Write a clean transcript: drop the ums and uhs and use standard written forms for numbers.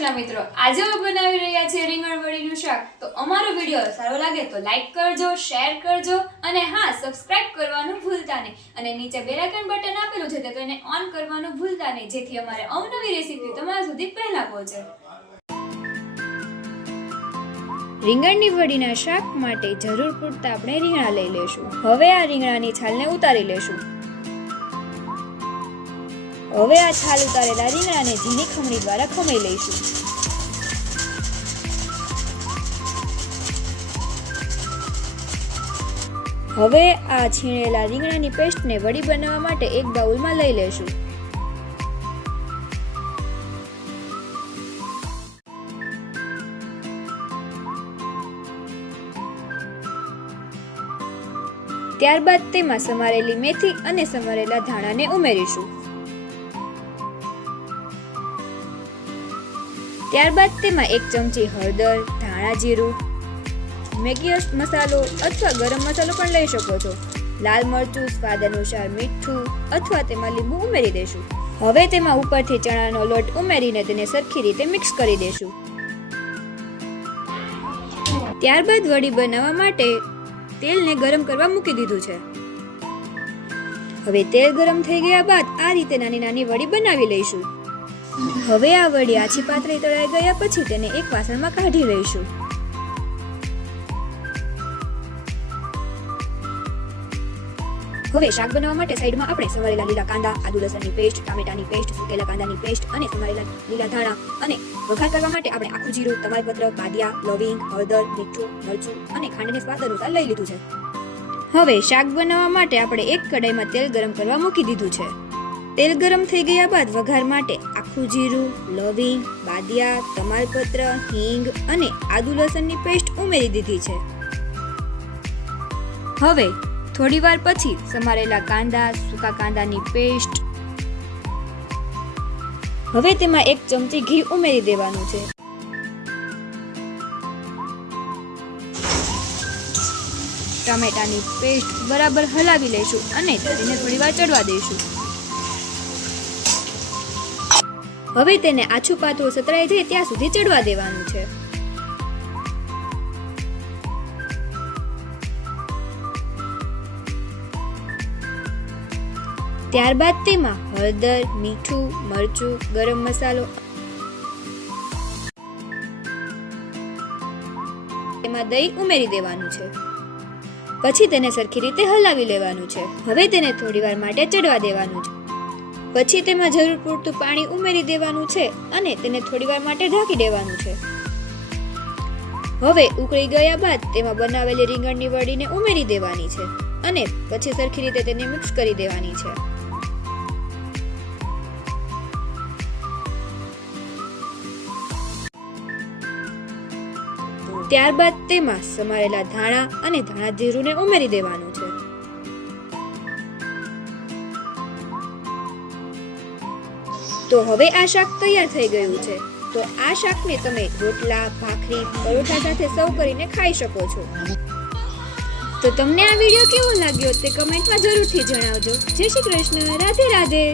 મિત્રો આજે અમે બનાવી રહ્યા છીએ રીંગણ વડીનું શાક। તો અમારો વિડિયો સારો લાગે તો લાઈક કરજો, શેર કરજો અને હા સબસ્ક્રાઇબ કરવાનું ભૂલતા નહીં અને નીચે બેલ આઇકન બટન આપેલું છે તો એને ઓન કરવાનું ભૂલતા નહીં જેથી અમારે અવનવી રેસીપી તમારા સુધી પહેલા પહોંચે। રીંગણની વડીના શાક માટે જરૂર પૂરતા આપણે રીંગણા લઈ લેશું। હવે આ રીંગણાની છાલને ઉતારી લેશું। હવે આ છાલ ઉતારેલા રીંગણાને ઝીણી ખમણી દ્વારા ખમાઈ લઈશું। હવે આ છીણેલા રીંગણાની પેસ્ટને વડી બનાવવા માટે એક બાઉલમાં લઈ લેશું। ત્યારબાદ તેમાં સમારેલી મેથી અને સમારેલા ધાણાને ઉમેરીશું। ત્યારબાદ તેમાં 1 ચમચી હળદર, ધાણા જીરું, મેગી મસાલો અથવા ગરમ મસાલો પણ લઈ શકો છો, લાલ મરચું, સ્વાદ અનુસાર મીઠું અથવા તેમાં લીંબુ ઉમેરી દેશું। હવે તેમાં ઉપરથી ચણાનો લોટ ઉમેરીને તેને સરખી રીતે મિક્સ કરી દેશું। ત્યારબાદ વડી બનાવવા માટે તેલને ગરમ કરવા મૂકી દીધું છે। હવે તેલ ગરમ થઈ ગયા બાદ આ રીતે નાની નાની વડી બનાવી લઈશું। હવે આ વડી આછી પાતળી તળાઈ ગયા પછી તેને એક વાસણમાં કાઢી લઈશું। હવે શાક બનાવવા માટે સાઈડમાં આપણે સમારેલા લીલા કાંદા, આદુ લસણની પેસ્ટ, ટામેટાની પેસ્ટ, સુકેલા કાંદાની પેસ્ટ અને સમારેલા લીલા ધાણા અને વઘાર કરવા માટે આપણે આખું જીરું, તમાલપત્ર, બાદિયા, લવિંગ, હળદર, મીઠું, મરચું અને ખાંડને સ્વાદ અનુસાર લઈ લીધું છે। હવે શાક બનાવવા માટે આપણે એક કડાઈમાં તેલ ગરમ કરવા મૂકી દીધું છે। તેલ ગરમ થઈ ગયા બાદ વઘાર માટે આખું જીરું, લવિંગ, બાદિયા, તમાલપત્ર, હિંગ અને આદુ લસણની પેસ્ટ ઉમેરી દીધી છે। હવે થોડીવાર પછી સમારેલા કાંદા, સૂકા કાંદાની પેસ્ટ, હવે તેમાં 1 ચમચી ઘી ઉમેરી દેવાનું છે। ટમેટાની પેસ્ટ બરાબર હલાવી લઈશું અને તેને થોડીવાર ચડવા દઈશું। હવે તેને આછું પાતળું સતરાઈ જાય ત્યાં સુધી ચડવા દેવાનું છે। ત્યારબાદ તેમાં હળદર, મીઠું, મરચું, ગરમ મસાલો, તેમાં દહીં ઉમેરી દેવાનું છે। પછી તેને સરખી રીતે હલાવી લેવાનું છે। હવે તેને થોડીવાર માટે ચડવા દેવાનું છે। પછી તેમાં જરૂર પૂરતું પાણી ઉમેરી દેવાનું છે અને તેને થોડીવાર માટે ઢાંકી દેવાનું છે। હવે ઉકળી ગયા બાદ તેમાં બનાવેલી રીંગણની વડીને ઉમેરી દેવાની છે અને પછી સરખી રીતે તેને મિક્સ કરી દેવાની છે। ત્યારબાદ તેમાં સમારેલા ધાણા અને ધાણા જીરુંને ઉમેરી દેવાનું છે। તો હવે આ શાક તૈયાર થઈ ગયું છે। તો આ શાકને તમે રોટલા, ભાખરી, પરોઠા સાથે સર્વ કરીને ખાઈ શકો છો। તો તમને આ વિડીયો કેવો લાગ્યો તે કમેન્ટમાં જરૂરથી જણાવજો। જય શ્રી કૃષ્ણ, રાધે રાધે।